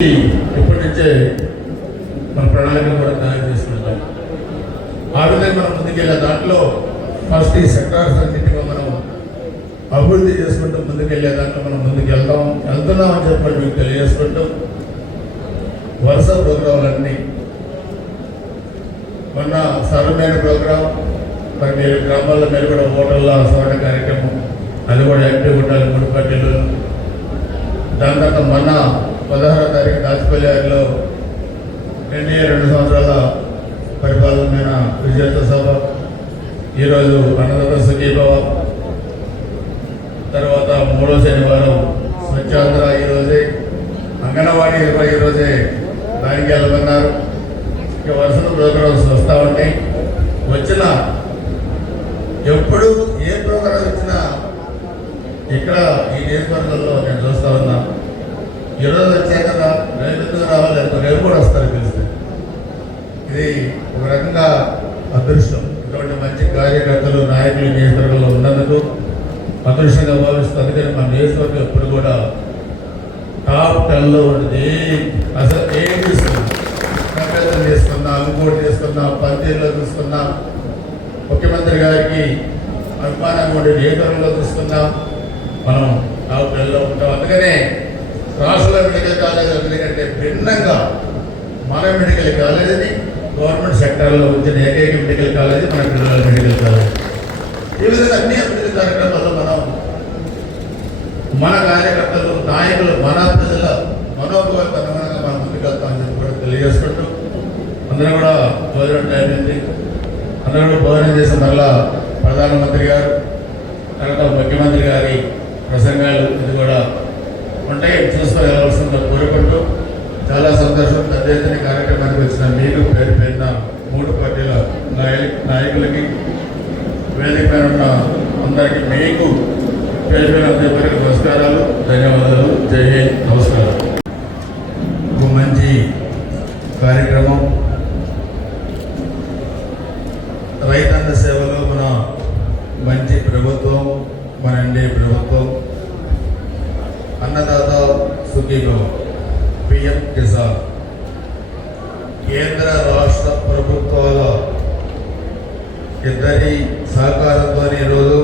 ఇప్పటి నుంచే మన ప్రణాళిక కూడా తయారు చేసుకుంటాం. ఆ విధంగా మనం ముందుకెళ్ళే దాంట్లో ఫస్ట్ ఈ సెక్టార్స్ అన్నింటిగా మనం అభివృద్ధి చేసుకుంటూ ముందుకెళ్ళే దాంట్లో మనం వెళ్తున్నాం అని చెప్పి మీకు తెలియజేసుకుంటూ వరుస ప్రోగ్రాంలన్నీ మొన్న సరళమైన ప్రోగ్రాం, మరి మీరు గ్రామాల్లో మీరు కూడా ఓటర్ల సవరణ కార్యక్రమం, అది కూడా యాక్టివ్ ఉండాలి 3 పార్టీలు. దాని తర్వాత మొన్న 16వ తారీఖు దాచిపల్లిలో 2 సంవత్సరాల పరిపాలన విజేత సభ, ఈరోజు అన్నదాత సుఖీభవ, తర్వాత 3వ శనివారం స్వచ్ఛాంధ్ర, ఈరోజే అంగన్వాడీ ఈరోజే దానికి వెళ్ళమన్నారు. ఇక వరుస ప్రోగ్రామ్స్ వస్తూ ఉంటాయి. వచ్చిన ఎప్పుడు ఏ ప్రోగ్రాం వచ్చినా ఇక్కడ ఈ నియోజకవర్గంలో నేను చూస్తూ ఉన్నా. ఈరోజు వచ్చాక రేపు రావాలి, రేపు కూడా వస్తారు పిలిస్తే. ఇది ఒక రకంగా అదృష్టం. ఇటువంటి మంచి కార్యకర్తలు నాయకులు నియోజకవర్గంలో ఉన్నందుకు అదృష్టంగా భావిస్తుంది. అందుకని మన నియోజకవర్గం ఎప్పుడు కూడా టాప్ 10లో ఉంటుంది. అసలు ఏం తీసుకున్నాం, సంకల్పం తీసుకున్నా, ఇంకోటి తీసుకున్నా, పంతీరులో చూసుకున్నా, ముఖ్యమంత్రి గారికి అభిమానంగా ఉండే నియోజకవర్గంలో చూసుకున్నా, మనం టాప్ 10లో ఉంటాం. అందుకనే రాష్ట్రంలో మెడికల్ కాలేజీ ఎందుకంటే భిన్నంగా మన మెడికల్ కాలేజీని గవర్నమెంట్ సెక్టార్లో ఉంచిన ఏకైక మెడికల్ కాలేజీ మన పిల్లల మెడికల్ కాలేజీ. ఈ విధంగా అన్ని అభివృద్ధి కార్యక్రమాల్లో మనం మన కార్యకర్తలు, నాయకులు, మన ప్రజల మనోభావాలకు అనుగుణంగా మనం ముందుకెళ్తామని చెప్పి కూడా తెలియజేసుకుంటూ అందరూ కూడా భోజనం టైం అయింది. అందరూ కూడా భోజనం చేసిన మళ్ళా ప్రధానమంత్రి గారు, తర్వాత ముఖ్యమంత్రి గారి ప్రసంగాలు ఇది కూడా ఉంటాయి, చూసుకొని వెళ్ళవలసిందిగా కోరుకుంటూ చాలా సంతోషం. పెద్ద ఎత్తున కార్యక్రమానికి వచ్చిన మీకు పేరు పేరున 3 పార్టీల నాయకులకి, వేదిక పైన ఉన్న అందరికీ మీకు పేరు పేరు నమస్కారాలు, ధన్యవాదాలు. జై హింద్, నమస్కారం. ఒక మంచి కార్యక్రమం రైతాంగ సేవలో మన మంచి ప్రభుత్వం, మన ఎన్డీఏ ప్రభుత్వం. అన్నదాత సుఖీభవ, పిఎం కిసాన్, కేంద్ర రాష్ట్ర ప్రభుత్వాల ఇద్దరి సహకారంతో ఈరోజు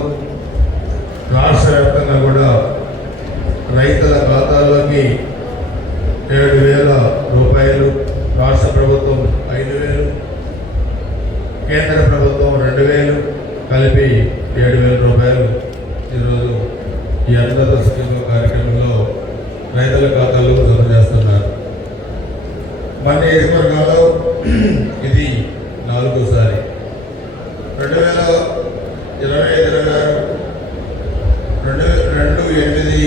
రాష్ట్ర వ్యాప్తంగా కూడా రైతుల ఖాతాల్లోకి 7,000 రూపాయలు, రాష్ట్ర ప్రభుత్వం 5,000, కేంద్ర ప్రభుత్వం 2,000 కలిపి 7,000 రూపాయలు ఈరోజు ఈ అన్నదాత సుఖీభవ కార్యక్రమంలో రైతుల ఖాతాల్లో జమ చేస్తున్నారు. మన నియోజకవర్గంలో ఇది 4వసారి. 2025, 26, 2, 8,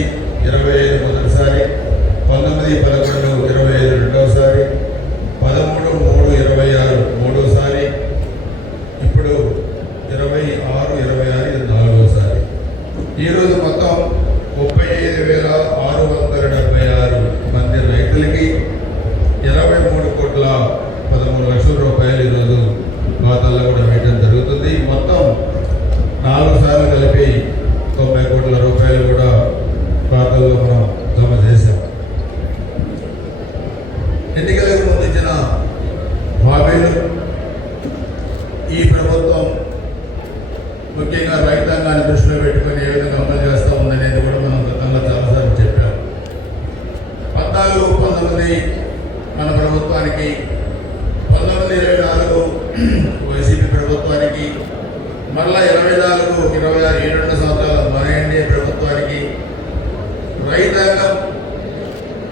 25 మొదటిసారి, 19, 11, 25 రెండవసారి, 13, 3, 26 మూడోసారి, ఇప్పుడు 26, 26 ఇది 4వసారి. ఈరోజు మొత్తం 35,676 మంది రైతులకి 23,13,00,000 రూపాయలు ఈరోజు ఖాతాల్లో కూడా వేయడం జరుగుతుంది. మొత్తం 4 సార్లు కలిపి 90 కోట్ల రూపాయలు కూడా ఖాతాల్లో మనం జమ చేశాం. ఎన్నికలకు ముందు ఇచ్చిన హామీలు ఈ ప్రభుత్వం ముఖ్యంగా రైతాంగాన్ని దృష్టిలో పెట్టుకొని ఏ విధంగా అమలు చేస్తూ ఉందనేది కూడా మనం గతంలో చాలాసార్లు చెప్పాం. 14, 19 మన ప్రభుత్వానికి, 19, 24 వైసీపీ ప్రభుత్వానికి, మళ్ళా 24, 26 ఈ 2 సంవత్సరాల మన ఎన్డీఏ ప్రభుత్వానికి రైతాంగం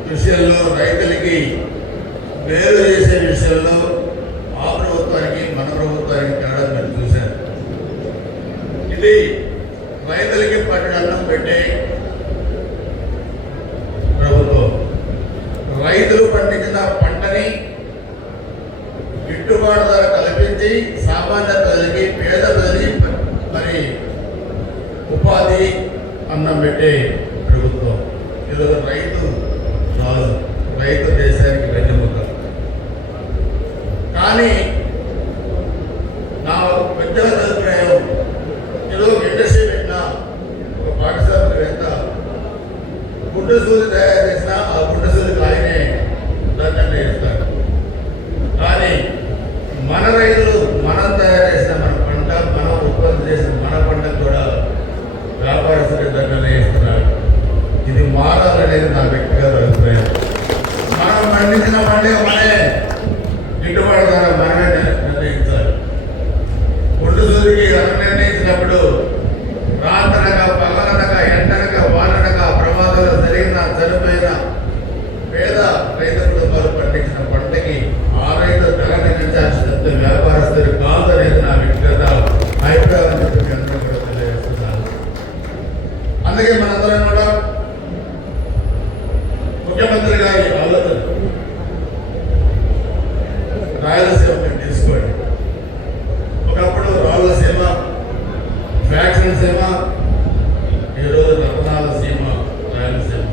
విషయంలో, రైతులకి మేలు చేసే విషయంలో ఆ ప్రభుత్వానికి మన ప్రభుత్వానికి తేడా మీరు చూశారు. ఇది రైతులకి పట్టణం పెట్టే ప్రభుత్వం. రైతులు పండించిన పంటని గిట్టుబాటు ధర కల్పించి సామాన్య ప్రజలకి, పేద ప్రజలకి మరి ఉపాధి అన్నం పెట్టే ప్రభుత్వం. ఈరోజు రైతు రాజు, రైతు దేశానికి వెన్నెముక. కానీ నా వ్యక్తిగత అభిప్రాయం, ఈరోజు ఇండస్ట్రీ పెట్టిన ఒక పాఠశాల గుడ్డ సూది తయారు చేసిన ఆ గుడ్డ సూది ఆయనే అంటే మనే గిట్టుబాటు ధర మనమే నిర్ణయించాలి. గుండు సూరికి ధర నిర్ణయించినప్పుడు రాత్రనక పగలనక ఎండనక వాననక ప్రమాదాలు జరిగిన చనిపోయిన పేద రైతు కుటుంబాలు పండించిన పంటకి ఆ రైతు ధర నిర్ణయించాల్సిన వ్యాపారస్తులు కాదనేది నా వ్యక్తిగత అభిప్రాయం చెప్పి అందరూ కూడా తెలియజేస్తున్నారు. అందుకే మనందరం కూడా ముఖ్యమంత్రి గారి ఆలోచన రాయలసీమ తీసుకోండి. ఒకప్పుడు రాయలసీమ, ఫ్యాక్షన్ సీమ, ఈరోజు రత్నాల సీమ రాయలసీమ.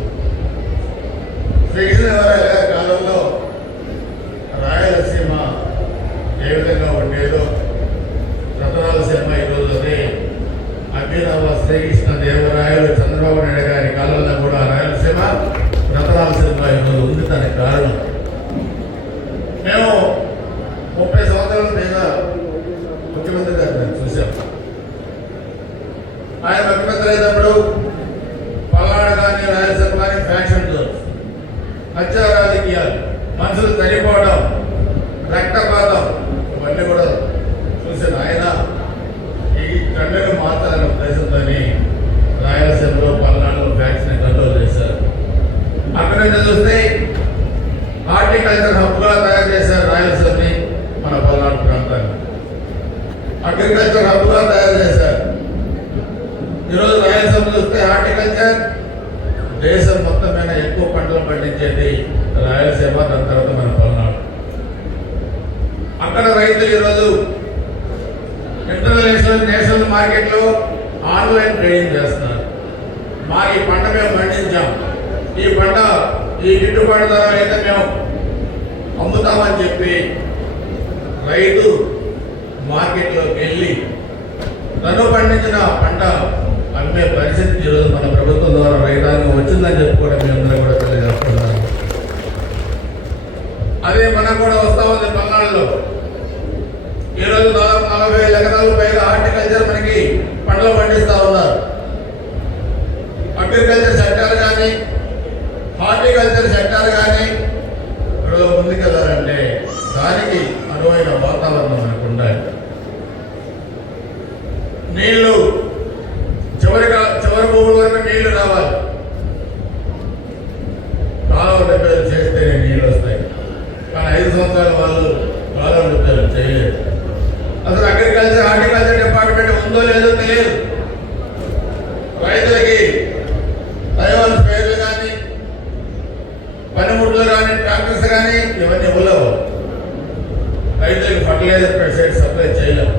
శ్రీకృష్ణదేవరాయల కాలంలో రాయలసీమ ఏ విధంగా ఉండేదో రత్నాల సీమ ఈరోజు అదే. అభినవ శ్రీకృష్ణదేవరాయలు చంద్రబాబు నాయుడు గారి కాలంలో కూడా రాయలసీమ రత్నాల సీమ ఈరోజు ఉంది. దానికి కారణం మేము 30 సంవత్సరాల మీద ముఖ్యమంత్రి గారిని చూశాం. ఆయన ముఖ్యమంత్రి అయినప్పుడు పల్నాడు కానీ రాయలసీమ కానీ ఫ్యాక్షన్ జోన్స్, హత్య రాజకీయాలు, మనుషులు చనిపోవడం, రక్తపాతం ఇవన్నీ కూడా చూసిన ఆయన ఈ కండలు మార్చాలనే ఉద్దేశంతో రాయలసీమలో పల్నాడులో ఫ్యాక్షన్ కంట్రోల్ చేశారు. అక్కడ నుంచి చూస్తే హార్టికల్చర్ హబ్గా తయారు చేశారు రాయలసీమని, మన పల్నాడు ప్రాంతాన్ని అగ్రికల్చర్ హబ్గా తయారు చేశారు. ఈరోజు రాయలసీమ చూస్తే హార్టికల్చర్ దేశం మొత్తం మీద ఎక్కువ పంటలు పండించేది రాయలసీమ, దాని తర్వాత మన పల్నాడు. అక్కడ రైతులు ఈరోజు ఇంటర్నేషనల్ నేషనల్ మార్కెట్లో ఆన్లైన్ ట్రేడింగ్ చేస్తున్నారు. మా ఈ పంట మేము పండించాం, ఈ పంట ఈ గిట్టుబాటు ధర అయితే మేము అమ్ముతామని చెప్పి రైతు మార్కెట్లోకి వెళ్ళి తను పండించిన పంట అమ్మే పరిస్థితి ఈరోజు మన ప్రభుత్వం ద్వారా రైతాంగం వచ్చిందని చెప్పి కూడా మీ అందరూ కూడా తెలియజేస్తున్నారు. అదే మనకు కూడా వస్తా ఉంది. పల్నాడులో ఈరోజు దాదాపు 40,000 ఎకరాలు పైగా హార్టికల్చర్ మనకి పంటలు పండిస్తూ ఉన్నారు. అగ్రికల్చర్ సెక్టార్ కానీ హార్టికల్చర్ సెక్టార్ కానీ ఇప్పుడు ముందుకెళ్ళాలంటే దానికి అనువైన వాతావరణం మనకు ఉండాలి. నీళ్లు చివరి భూముల వరకు నీళ్లు రావాలి. కాలువ రిపేర్ చేస్తేనే నీళ్ళు వస్తాయి. కానీ 5 సంవత్సరాల వాళ్ళు కాలువ రిపేర్ చేయలేదు. అసలు అగ్రికల్చర్ హార్టికల్చర్ డిపార్ట్మెంట్ ఉందో లేదో తెలియదు. రైతులకి దైవాల స్ప్రేలు కానీ పనిముట్లు కానీ ట్రాక్టర్స్ కానీ ఇవన్నీ ఇవ్వలేవు. రైతులకి ఫర్టిలైజర్ పెస్టిసైడ్ సప్లై చేయలేము.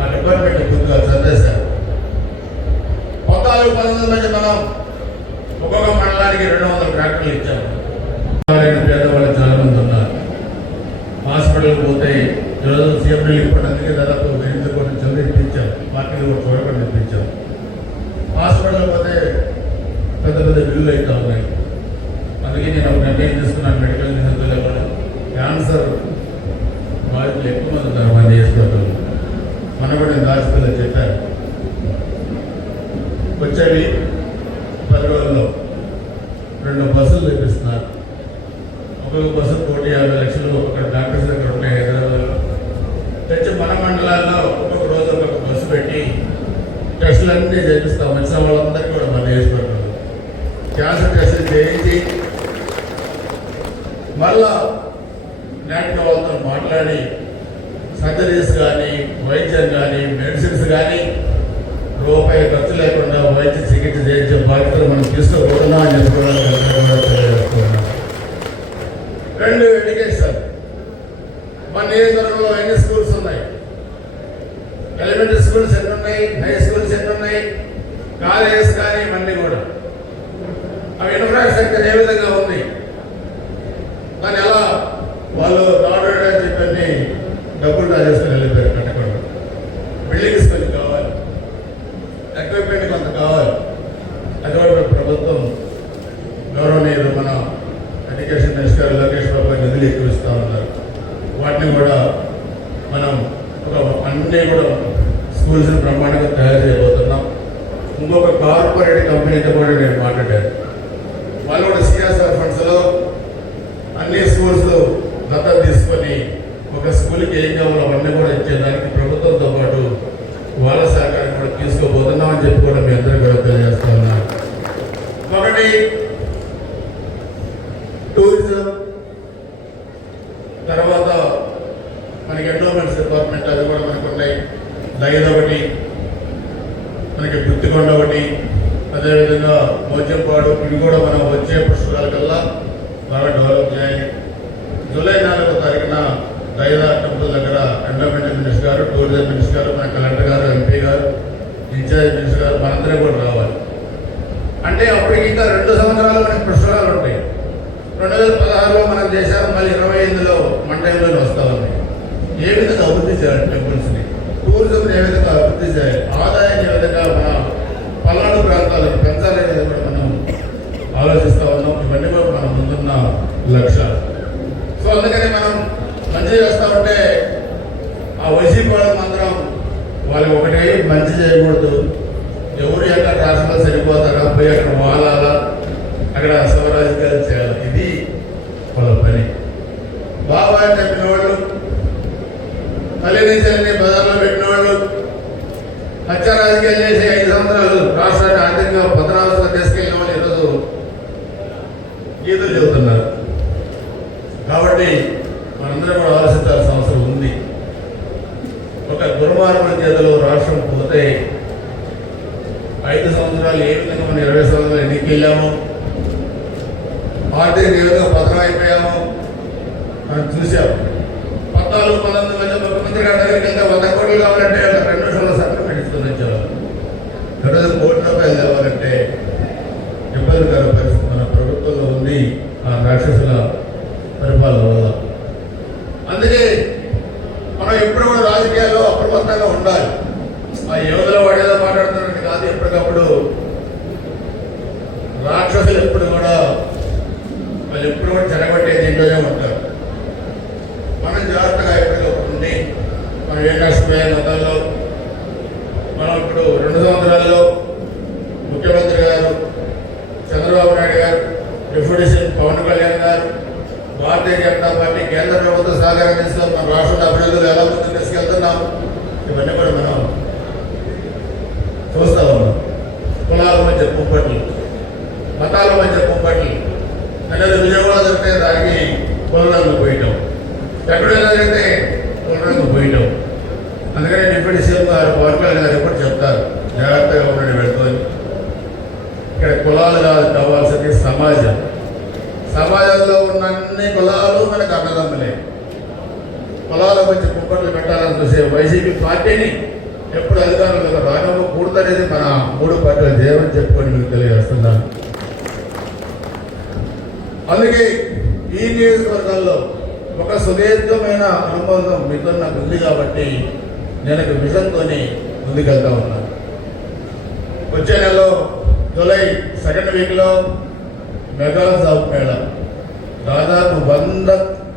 ఆ డిపార్ట్మెంట్ గుర్తుగా సందేశారు. 19 మంది మనం ఒక్కొక్క మండలానికి 200 ట్రాక్టర్లు ఇచ్చాము. పేదవాళ్ళు చాలా మంది ఉన్నారు. హాస్పిటల్కి పోతే ఈరోజు సీఎం ఇప్పటికే దాదాపు 8 కోట్ల చదువు ఇప్పించాం. పార్టీలు కూడా చూడకుండా ఇప్పించాం. హాస్పిటల్కి పోతే పెద్ద పెద్ద బిల్లులు అయితే ఉన్నాయి. అందుకే నేను ఒక నిర్ణయం తీసుకున్నాను. మెడికల్ నిపుణులు కూడా క్యాన్సర్ బాధితులు ఎక్కువ మంది ఉన్నారు మన నియోజకవర్గంలో. మన కూడా నేను హాస్పిటల్లో చెప్పాను. వచ్చేవి 10 రోజుల్లో 2 బస్సులు తెప్పిస్తున్నారు. ఒక్కొక్క బస్సు 150 లక్షలు ఒక్కొక్క డాక్టర్స్ దగ్గర ఉంటాయి హైదరాబాద్లో. తెచ్చి మన మండలాల్లో ఒక్కొక్క రోజు ఒక్కొక్క బస్సు పెట్టి టెస్టులన్నీ చేపిస్తాం. వచ్చిన వాళ్ళందరికీ కూడా మన నియోజకవర్గంలో క్యాన్సర్ టెస్టులు చేయించి మళ్ళా నాటిన వాళ్ళతో మాట్లాడి సర్జరీస్ కానీ వైద్యం కానీ మెడిసిన్స్ కానీ రూపాయి ఖర్చు లేకుండా వైద్య చికిత్స చేయించే బాధ్యతలు మనం తీసుకోకూడదా అని చెప్పుకోవడానికి. 2 ఎడ్యుకేషన్. మన నియోజకవర్గంలో ఎన్ని స్కూల్స్ ఉన్నాయి? ఎలిమెంటరీ స్కూల్స్ ఎన్ని ఉన్నాయి? హై స్కూల్స్ ఎన్ని ఉన్నాయి? కాలేజెస్ కానీ ఇవన్నీ కూడా అవి ఇన్ఫ్రాస్ట్రక్చర్ ఏ విధంగా ఉంది? దాన్ని ఎలా వాళ్ళు రాడు అని చెప్పి డబ్బులు రాజేసుకుని వెళ్ళిపోయారు. కట్టకుండా బిల్డింగ్స్ కొంచెం కావాలి, ఎక్విప్మెంట్ కొంత కావాలి. అది కూడా ప్రభుత్వం గౌరవనీయులు మన ఎడ్యుకేషన్ మినిస్టర్ లోకేష్ బాబు నిధులు ఎక్కువ ఇస్తూ ఉన్నారు. వాటిని కూడా మనం అన్నీ కూడా స్కూల్స్ని బ్రహ్మాండంగా తయారు చేయబోతున్నాం. ఇంకొక కార్పొరేట్ కంపెనీతో కూడా నేను మాట్లాడాను. వాళ్ళు కూడా సిఎస్ఆర్ ఫండ్స్లో అన్ని స్కూల్స్ స్కూల్స్ దత్తత తీసుకొని ఒక స్కూల్కి ఏం కావాలో అవన్నీ కూడా ఇచ్చేదానికి ప్రభుత్వంతో పాటు వాళ్ళ సహకారం కూడా తీసుకోబోతున్నామని చెప్పి కూడా మీ అందరికీ కూడా తెలియజేస్తా ఉన్నారు. ఒకటి టూరిజం, తర్వాత మనకి ఎండోమెంట్స్ డిపార్ట్మెంట్ అది కూడా మనకు ఉన్నాయి. లైన్ ఒకటి, మనకి గుర్తుకొండ ఒకటి, అదేవిధంగా మోజంపాడు, ఇవి కూడా మనం వచ్చే పుష్కరాల కల్లా బాగా డెవలప్ చేయాలి. జూలై 4వ తారీఖున దైదా టెంపుల్ దగ్గర ఎండోమెంట్ మినిస్టర్ గారు, టూరిజం మినిస్టర్ గారు, మన కలెక్టర్ గారు, ఎంపీ గారు, ఇన్ఛార్జ్ మినిస్టర్ గారు మనందరం కూడా రావాలి. అంటే అప్పటికి ఇంకా 2 సంవత్సరాలు మనకి పుష్కరాలు ఉంటాయి. 2016లో మనం చేశాము, మళ్ళీ 28లో మన టైంలోనే వస్తూ ఉన్నాయి. ఏ విధంగా అభివృద్ధి చేయాలి టెంపుల్స్ని, టూరిజంని ఏ విధంగా అభివృద్ధి చేయాలి, ఆదాయాన్ని ఏ విధంగా మన పల్నాడు ప్రాంతాలకు పెంచాలనే కూడా మనం ఆలోచిస్తూ ఉన్నాం. ఇవన్నీ కూడా మన ముందున్న లక్ష్యాలు. సో అందుకని మనం మంచి చేస్తూ ఉంటే ఆ వైసీపీ వాళ్ళకి మాత్రం వాళ్ళకి ఒకటే మంచి చేయకూడదు. ఎవరు ఎక్కడ రాష్ట్రంలో సరిపోతారా, పోయి అక్కడ వాలాలా, అక్కడ స్వరాజకీయాలు చేయాలి. ఇది వాళ్ళ పని. బాబాయ్ చెప్పిన వాళ్ళు, తల్లిని చెల్లిని బజార్లో పెట్టిన వాళ్ళు, హత్య రాజకీయాలు చేసి 5 సంవత్సరాలు రాష్ట్రాన్ని ఆర్థికంగా భద్రావస్థలో తీసుకెళ్ళిన వాళ్ళు ఈరోజు గీతలు చెబుతున్నారు. కాబట్టి మనందరం కూడా ఆలోచించాల్సిన అవసరం ఉంది. ఒక దుర్మార్గుల చేతిలో రాష్ట్రం పోతే 5 సంవత్సరాలు ఏ విధంగా మనం 20 సంవత్సరాలు ఎన్నికలు వెళ్ళాము, ఆర్థిక ఏ విధంగా పతనం అయిపోయాము మనం చూసాము. 14-19 మధ్య ముఖ్యమంత్రి గారి దగ్గరికి వెళ్తే 100 కోట్లు కావాలంటే 2 నిమిషాల్లో సర్టిఫికేట్ ఇస్తుంది వచ్చేవాళ్ళు. 2 కోట్ల రూపాయలు కావాలంటే ఇబ్బందికర పరిస్థితి మన ప్రభుత్వంలో ఉంది. ఆ రాక్షసుల పరిపాలన వల్ల. అందుకే మనం ఎప్పుడు కూడా రాజకీయాల్లో అప్రమత్తంగా ఉండాలి. ఆ యువతలో వాడేదో మాట్లాడుతున్నట్టు కాదు. ఎప్పటికప్పుడు రాక్షసులు ఎప్పుడు కూడా వాళ్ళు ఎప్పుడు కూడా చెడగొట్టే దీంట్లోనే ఉంటారు. మనం జాగ్రత్తగా ఎప్పటికప్పుడు ఉండి మనం ఏ నష్టపోయే మతాల్లో మనం ఇప్పుడు 2 సంవత్సరాల్లో ముఖ్యమంత్రి గారు చంద్రబాబు నాయుడు గారు, డిప్యూటీ సీఎం పవన్ కళ్యాణ్ గారు, భారతీయ జనతా పార్టీ కేంద్ర ప్రభుత్వ సహకారం తీసుకొని మన రాష్ట్ర అభివృద్ధులు ఎలా ముందుకు తీసుకెళ్తున్నాం ఇవన్నీ కూడా మనం చూస్తా ఉన్నాం. కులాల మధ్య కుంపట్లు, మతాల మధ్య కుంపట్లు అనేది విజయవాడ జరిగితే దానికి కులరంగు పోయటం, ఎక్కడైనా జరిగితే కులరంగు పోయటం. అందుకని డిప్యూటీ సీఎం గారు పవన్ కళ్యాణ్ గారు ఎప్పుడు చెప్తారు, జాగ్రత్తగా ఉండండి పెట్టుకొని. ఇక్కడ కులాలు కాదు కావాల్సింది సమాజం. సమాజంలో ఉన్న అన్ని కులాలు మనకు అన్నదమ్ములే. కులాల మధ్య కుంపట్లు పెట్టాలని చూసే వైసీపీ పార్టీని ఎప్పుడు అధికారులకు రాగంలో కూడదనేది మన 3 పార్టీల జయమని చెప్పుకొని మీకు తెలియజేస్తున్నాను. అందుకే ఈ నియోజకవర్గాల్లో ఒక సుదీర్ఘమైన అనుబంధం మీతో నాకు ఉంది కాబట్టి నేను ఒక విజన్తో ముందుకెళ్తా ఉన్నాను. వచ్చే నెలలో జూలై 2nd వీక్లో మెగా జాబ్ మేళా, దాదాపు 100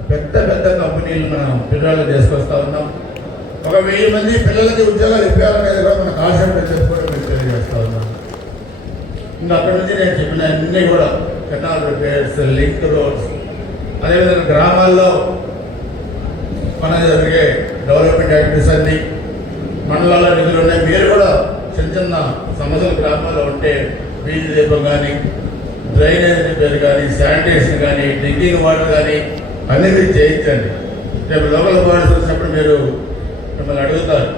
పెద్ద పెద్ద కంపెనీలు మనం పిల్లలు తీసుకొస్తా ఉన్నాం. ఒక 1000 మంది పిల్లలకి ఉద్యోగాలు ఇప్పించాలనేది కూడా మన కాన్సెప్ట్ చెప్పుకోవడం మీకు తెలియజేస్తా ఉన్నాం. ఇంకా అక్కడి నుంచి నేను చెప్పిన అన్నీ కూడా కెనాల్ రిపేర్స్, లింక్ రోడ్స్, అదేవిధంగా గ్రామాల్లో మన జరిగే డెవలప్మెంట్ యాక్టివిటీస్ అన్ని, మండలాల్లో నిధులు ఉన్నాయి. మీరు కూడా చిన్న చిన్న సమస్యలు గ్రామాల్లో ఉంటే వీధి దీపం కానీ, డ్రైనేజ్ రిపేర్ కానీ, శానిటేషన్ కానీ, డ్రింకింగ్ వాటర్ కానీ అన్నీ చేయించండి. రేపు లోకల్ బాడీస్ వచ్చినప్పుడు మీరు మిమ్మల్ని అడుగుతారు.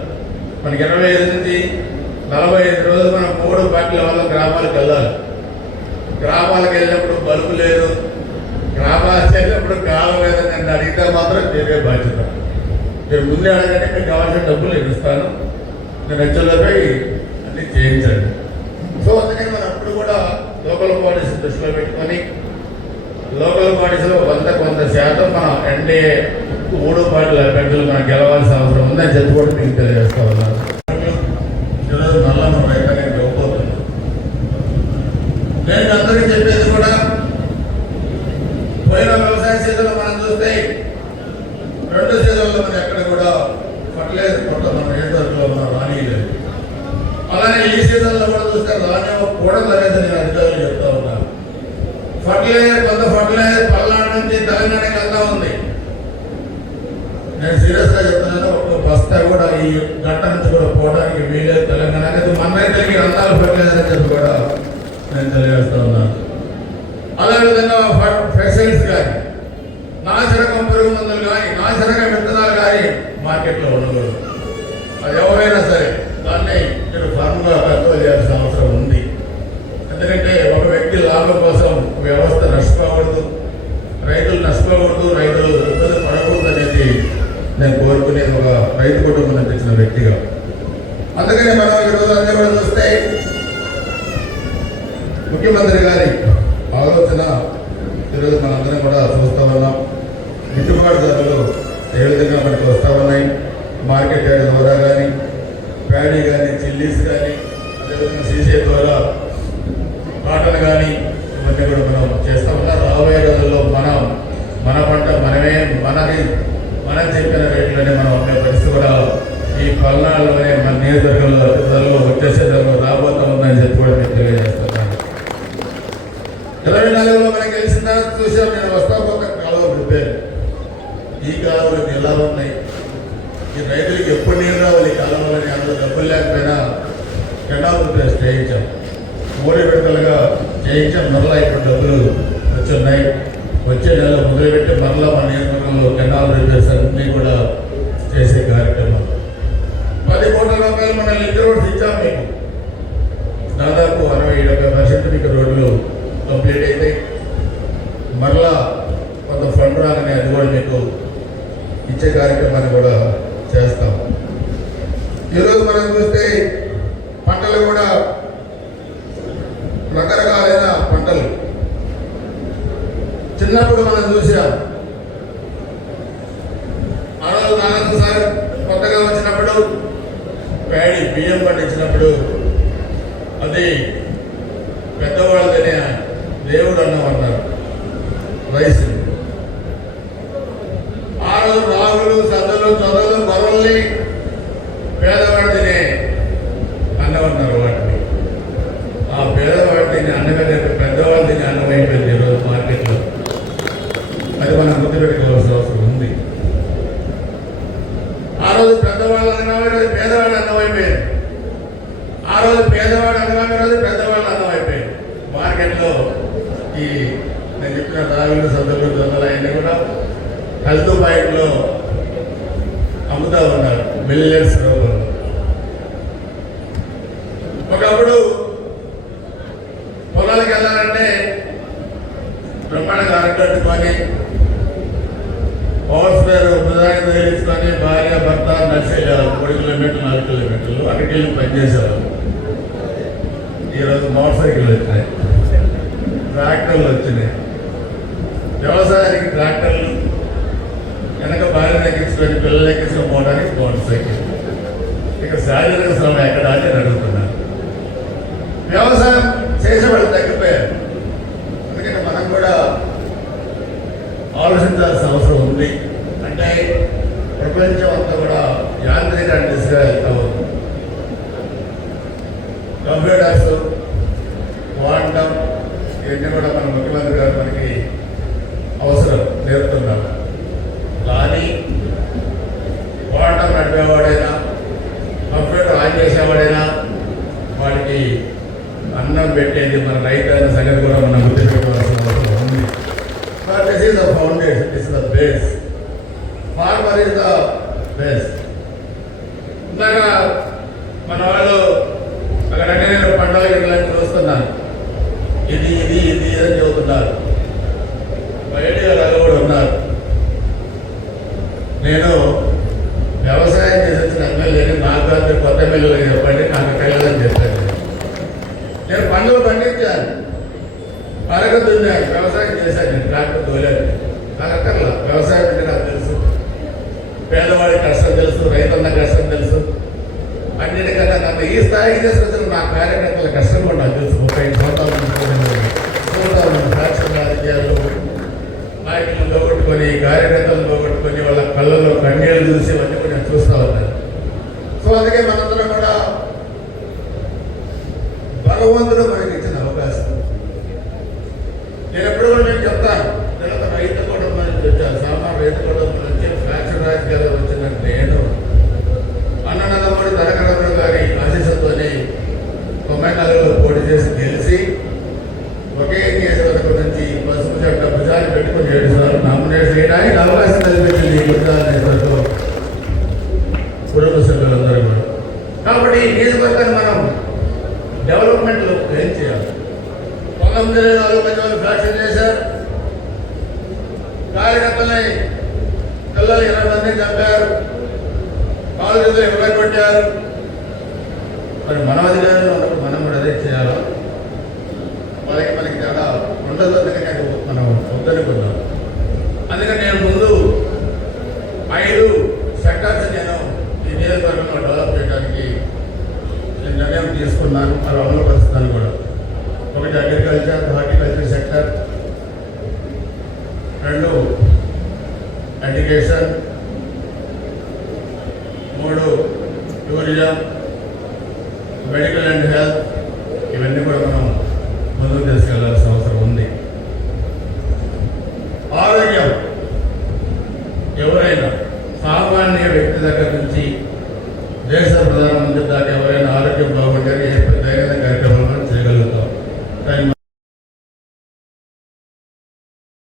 మనకి 25 నుంచి 45 రోజులు మనం 3 పార్టీల వల్ల గ్రామాలకు వెళ్ళాలి. గ్రామాలకు వెళ్ళినప్పుడు బలుపు లేదు, గ్రామాలకు వెళ్ళినప్పుడు కాలం లేదని నన్ను అడిగితే మాత్రం మీరే బాధ్యత. మీరు ముందే అడగండి, మీకు కావాల్సిన డబ్బులు నేను ఇస్తాను, నేను వచ్చేలోపై అన్నీ చేయించండి. సో అందుకని మనం అప్పుడు కూడా లోకల్ బాడీస్ దృష్టిలో పెట్టుకొని లోకల్ బాడీస్లో 100% మన ఎన్డీఏ 3 పార్టీల అభ్యర్థులు మనం గెలవాల్సిన అవసరం ఉందని చెప్పి కూడా మీకు తెలియజేస్తా ఉన్నాను. ఈరోజు మళ్ళా మనం రైతాంగానికి ఇవ్వబోతున్నాం. నేను అందరికీ చెప్పేది కూడా, పోయిన వ్యవసాయ సీజన్లో మనం చూస్తే 2 సీజన్లో మనం ఎక్కడ కూడా ఫర్టిలైజర్ కొత్త మన నియోజకవర్గంలో మనం రానియలేదు. అలానే ఈ సీజన్లో కూడా చూస్తే రానివ్వకూడదు అనేది నేను అధికారులు చెప్తా ఉన్నాను. ఫర్టిలైజర్, కొంత ఫర్టిలైజర్ పల్నాడు నుంచి తెలంగాణకి వెళ్తా నేను సీరియస్గా చెప్తున్నాను. ఒక బస్తా కూడా ఈ గంట నుంచి కూడా పోవడానికి వీలేదు. తెలంగాణ అనేది మన రైతులకి అందాలు పెట్టలేదని చెప్పి కూడా నేను తెలియజేస్తా ఉన్నాను. అదేవిధంగా ఫెసిలిటీస్ కానీ, నాశరకం పురుగు మందులు కానీ, నాశరకం విత్తనాలు కానీ మార్కెట్లో ఉండకూడదు. అది ఎవరైనా సరే దాన్ని మీరు ఫర్మ్గా కంట్రోల్ చేయాల్సిన అవసరం ఉంది. ఎందుకంటే ఒక వ్యక్తి లాభం కోసం వ్యవస్థ నష్టపోకూడదు, రైతులు నష్టపోకూడదు, రైతులు ఇబ్బంది పడకూడదు అనేది నేను కోరుకునేది ఒక రైతు కుటుంబం నుంచి వచ్చిన వ్యక్తిగా. అందుకని మనం ఈరోజు అన్ని కూడా చూస్తే ముఖ్యమంత్రి గారి ఆలోచన ఈరోజు మనందరం కూడా చూస్తూ ఉన్నాం. గిట్టుబాటు ధరలు ఏ విధంగా మనకి వస్తూ ఉన్నాయి. మార్కెట్ యార్డ్ ద్వారా కానీ, ప్యాడీ కానీ, చిల్లీస్ కానీ, అదేవిధంగా సీసీ ద్వారా కాటన్ కానీ ఇవన్నీ కూడా మనం చేస్తూ ఉన్నాం. రాబోయే రోజుల్లో మన పంట మనం చెప్పిన రేట్లోనే మనం అమ్మే పరిస్థితి కూడా ఈ పల్నాడులోనే మన నియోజకవర్గంలో ధరలు వచ్చేసే ధరలు రాబోతా ఉందని చెప్పి కూడా నేను తెలియజేస్తున్నాను. 24లో మనం గెలిచిన తర్వాత చూసాం. నేను వస్తా పోతా కాలువ ప్రిపేర్. ఈ కాలువలు ఎలా ఉన్నాయి, ఈ రైతులకి ఎప్పుడు నీరు రావాలి, ఈ కాలువలని అందులో డబ్బులు లేకపోయినా కెనాల్ ప్రిపేర్ చేయించాం. 3 విడతలుగా చేయించాం. మరలా ఇప్పుడు డబ్బులు వచ్చున్నాయి. వచ్చే నెలలో మొదలుపెట్టి మరలా మన నియోజకవర్గంలో కెనాల్ రిపేర్స్ అన్నీ కూడా చేసే కార్యక్రమం. 10 కోట్ల రూపాయలు మన లింక్ రోడ్స్ ఇచ్చాం మీకు. దాదాపు 60-70% మీకు రోడ్లు కంప్లీట్ అవుతాయి. మరలా కొంత ఫండ్ రాగానే అది కూడా మీకు ఇచ్చే కార్యక్రమాన్ని కూడా చేస్తాం. ఈరోజు మనం చూస్తే పంటలు కూడా రకరకాలైన పంటలు చిన్నప్పుడు మనం చూసాం. ఆనంద్ సార్ కొత్తగా వచ్చినప్పుడు ప్యాడీ బియ్యం పండించినప్పుడు అది పెద్దవాళ్ళనే దేవుడు అన్నామన్నారు. రైస్ ఆ రోజు రాగులు, సద్దలు, చొరలు, గొర్రెల్ని పేదవాడు తినే అన్నమన్నారు. వాటిని ఆ పేదవాడు తినే అన్నగా పెద్దవాళ్ళు తినే అన్నం అయిపోయింది ఈరోజు మార్కెట్లో. అది మనం గుర్తుపెట్టుకోవాల్సిన అవసరం ఉంది. ఆ రోజు పెద్దవాళ్ళు అన్నమైపోయింది, పేదవాళ్ళు అన్నమైపోయింది. ఆ రోజు పేదవాడు అన్నమైన రోజు పెద్దవాళ్ళు అన్నమైపోయింది. మార్కెట్లో ఈ నేను చెప్పిన రాగులు, సద్దలు, జొన్నలు అవన్నీ కూడా హెల్త్ పాయింట్లో అమ్ముతా ఉన్నారు మిలియన్స్ రూపాయలు. ఒకప్పుడు పొలాలకు వెళ్ళాలంటే బ్రహ్మాండంగా అరకట్టుకొని పవర్ స్పేర్ ప్రధాని తగిలించుకొని భార్య భర్త నడిచేయాలి. 3 కిలోమీటర్లు 4 కిలోమీటర్లు అక్కడికి వెళ్ళి పనిచేసేవాళ్ళు. ఈరోజు మోటార్ సైకిల్ వచ్చినాయి, ట్రాక్టర్లు వచ్చినాయి. వ్యవసాయానికి ట్రాక్టర్లు, వెనక భార్యను ఎక్కించుకొని పిల్లలు ఎక్కించుకొని పోవడానికి మోటార్ సైకిల్. ఇక శారీరక శ్రమ ఎక్కడ అని అడుగుతున్నారు. వ్యవసాయం చేసేవాళ్ళు తగ్గిపోయారు. అందుకని మనం కూడా ఆలోచించాల్సిన అవసరం ఉంది. అంటే ప్రపంచం అంతా కూడా యాంత్రిక దిశగా వెళ్తా ఉంది. కంప్యూటర్స్, క్వాంటమ్ ఇవన్నీ కూడా మన ముఖ్యమంత్రి గారు మనకి అవసరం నేర్పుతున్నారు. కానీ క్వాంటమ్ నడిపేవాడైనా, కంప్యూటర్ ఆన్ చేసేవాడైనా వాడికి అన్నం పెట్టేది మన రైతు అనే సంగతి కూడా మనం గుర్తుపెట్టుకోవాల్సిన అవసరం ఉంది. This is the foundation, this is the base. Former is the base. ఇందాక మన వాళ్ళు అక్కడ నేను పంటల గిట్లని చూస్తున్నాను. ఇది ఇది ఇది అని చెబుతున్నారు. బయట అలాగే కూడా ఉన్నారు. నేను వ్యవసాయం చేసి వచ్చిన ఎమ్మెల్యేని నాకు కాదు కొత్త ఎమ్మెల్యేలు చెప్పండి, నాకు తెలియదని చెప్పాను. నేను పంటలు పండించాను, పరగ దున్నాను, వ్యవసాయం చేశాను. నేను ట్రాక్టర్ తోలాను. నాకు అక్కర్లా. వ్యవసాయం అంటే నాకు తెలుసు, పేదవాడి కష్టం తెలుసు, రైతన్న కష్టం తెలుసు. అన్నిటికన్నా నన్ను ఈ స్థాయికి తీసుకొచ్చిన నా కార్యకర్తల కష్టం కూడా నాకు తెలుసు. 35 సంవత్సరాలు ఫ్యాక్షన్ రాజకీయాలు నాయకులను పోగొట్టుకొని, కార్యకర్తలను పోగొట్టుకొని వాళ్ళ కళ్ళలో కన్నీళ్ళు చూసి ఇవన్నీ కూడా నేను చూస్తూ ఉన్నాను. సో అందుకే మనందరం కూడా భగవంతుడు మనకి ఇచ్చిన అవకాశం. నేను ఎప్పుడు కూడా నేను చెప్తాను, రైతు కూడా మనకి వచ్చాను, సామాన్య రైతు కూడా మనకి ఫ్యాక్షన్ రాజకీయాలు ఆయనకు అవకాశం కల్పించింది ఈ గుజరాత్ నియోజకవర్గం కుటుంబ సభ్యులందరూ కూడా. కాబట్టి ఈ నియోజకవర్గాన్ని మనం డెవలప్మెంట్లో ఏం చేయాలి? 1924 మంది వాళ్ళు ఫ్యాక్షన్ చేశారు, కార్యకర్తల్ని పిల్లలు 20 మందిని చంపారు, కాలేజీలో ఇవ్వగొట్టారు. మరి మన అధికారులు ఉన్నప్పుడు మనం కూడా అదే చేయాలి. మనకి తేడా ఉండదు, అందుకని మనం వద్దనుకున్నాం. అందుకని నేను ముందు 5 సెక్టర్స్ నేను ఈ నియోజకవర్గంలో డెవలప్ చేయడానికి నేను నిర్ణయం తీసుకున్నాను, మరి అమలు పరుస్తున్నాను కూడా. ఒకటి agriculture, horticulture sector, 2 education, 3 tourism, medical and health. ఇవన్నీ కూడా మనం ముందుకు తీసుకెళ్లాల్సిన అవసరం ఉంది. ఆరోగ్యం, ఎవరైనా సామాన్య వ్యక్తి దగ్గర నుంచి దేశ ప్రధానమంత్రి దాకా ఎవరైనా ఆరోగ్యం బాగుంటే ఏ దైనందిన కార్యక్రమాలు